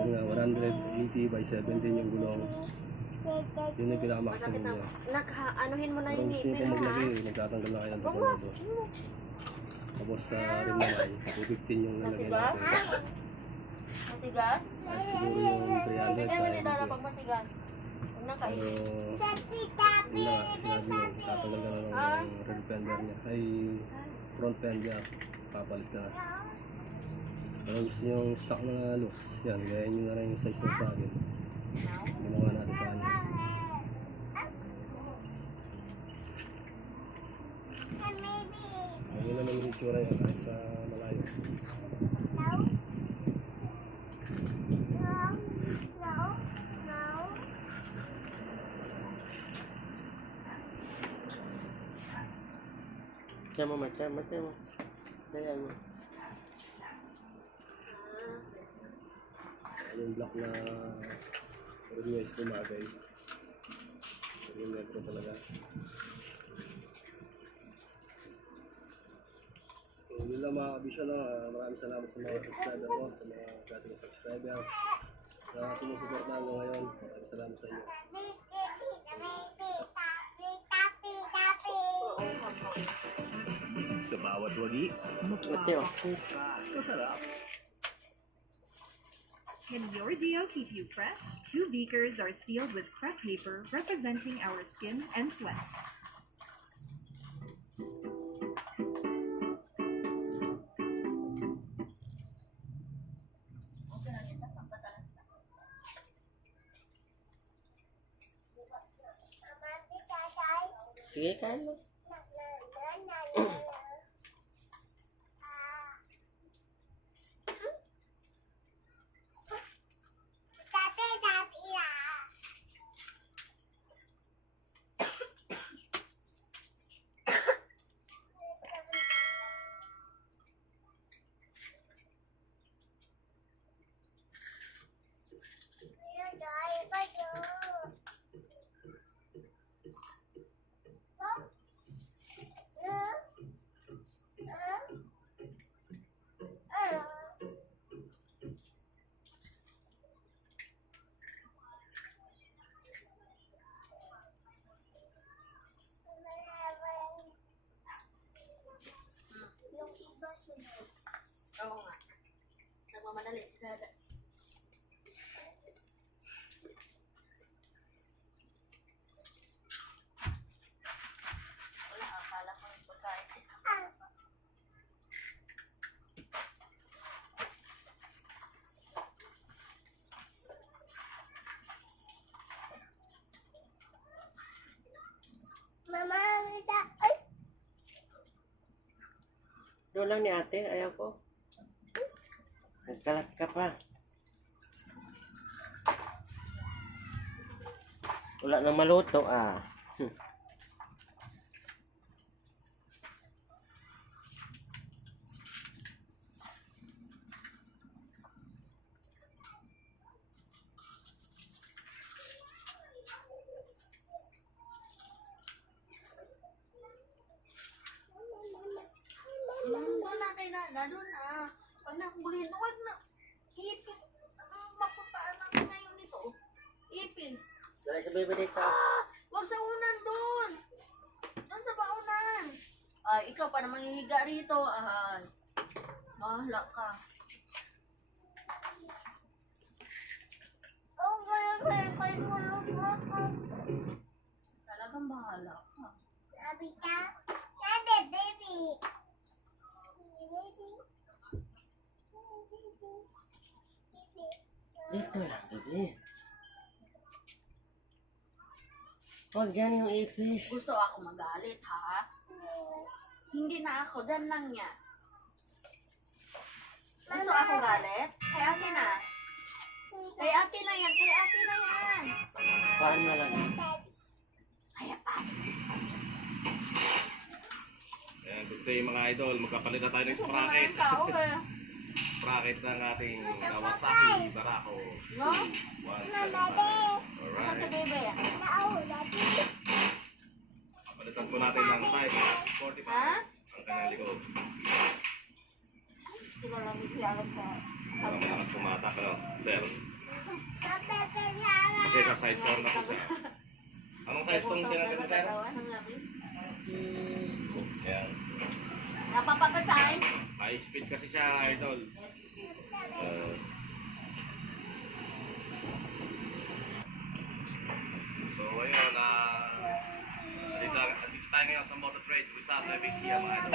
Yun nga, 180 by 17 yung gulong. Yun yung pinaka-maximum niya. Anuhin mo na Pero yung gusto nyo pong maglagay, nagtatanggal na kayo ng tornado. Tapos sa rim naman, 215 yung nalagay natin. Matigas? At siguro yung 300 Hindi sa naman nila MD. pag matigas. Huwag na kayo. Pero yun na, sinabi mo, tatanggal ka na ng rear fender niya. Ay, front fender, papalit ka na. Pero gusto nyo yung stock na looks, yan, gayahin nyo na rin yung size ng sa akin. Ginawa natin sa kanya. Ayun naman yung itsura yan kahit sa malayo. Macam mo. Daya mo. Yung black na rin is kumagay. Yung negro talaga. So yun lang mga kabisyo na. Maraming salamat sa mga subscriber ko, sa mga dating subscriber na sumusuporta hanggang ngayon. Maraming salamat sa inyo. Sa bawat wagi, Mateo. sa sarap. Can your Dio keep you fresh? 2 beakers are sealed with crepe paper representing our skin and sweat. Sige, kain mo. Oo nga. Nagmamadali si Dada. Wala, akala ko yung pagkain. Mama, Doon lang ni ate, ayaw ko. Nagkalat ka pa. Wala nang maluto ah. Doon na kay Dada, doon na. Pag nakugulihin, huwag na. Ipis. Mapuntaan natin ngayon nito. Ipis. Dali sa bebe dito. Huwag sa unan doon. Doon sa baunan. Ay, ikaw pa namang hihiga rito. Ay, mahala ka. Talagang bahala ka. Dito lang, bebe. Huwag yan yung ipis. Gusto ako magalit, ha? Hindi na ako. Diyan lang yan. Gusto ako galit? Kay ate na. Kay ate na yan. Kay ate na yan. Paan na lang. Kaya ate. Ayan, good day mga idol. Magkapalit na tayo ng Kumain sprocket. ka, okay. Sprocket ng ating Kawasaki Barako No? 175. Ano Alright. sa bebe? Palitan po natin ng size 45 Ha? ang kanyang likod. Hindi ko lang alam ka. Ang mga sumatak, no? Sir. Kasi sa sidecar na po siya. Anong size tong tinatawag mo, sir? Ayan. Napapagkatay. High speed kasi siya, idol. So, ayun, dito tayo ngayon sa Motor Trade, Rizal, Nuevesia, mga idol.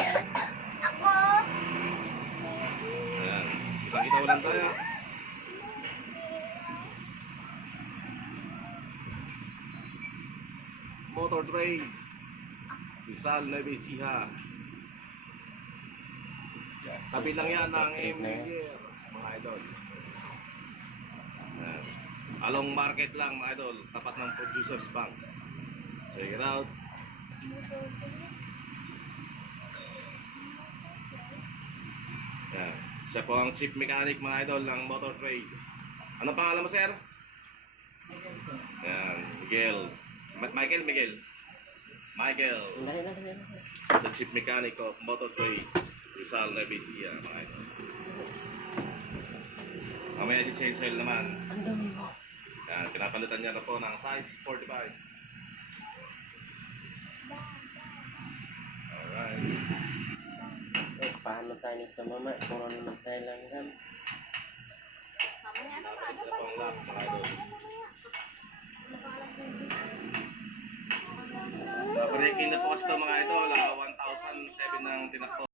Ako. Ayan, kita-kita ulan tayo. Motor Trade, Rizal, Nuevesia. Tabi lang yan ng Embraer, mga idol. Ayan. Along market lang, mga idol, tapat ng Producers Bank. Check it out. Ayan. Siya po ang chief mechanic, mga idol, ng Motor Trade. Anong pangalan mo, sir? Ayan, Miguel. Miguel. The chief mechanic of Motor Trade, Rizal, Nuevesia, mga idol. Mamaya di-change oil naman. Ang dami mo. Yan, pinapalitan niya na po ng size 45. Alright. Paano tayo nito mama? Puro naman tayo langgam. Mamaya na pa. Ito po ang lap, mga idol. Breaking na po kasi ito, mga idol. 1,007 ang tinakbo.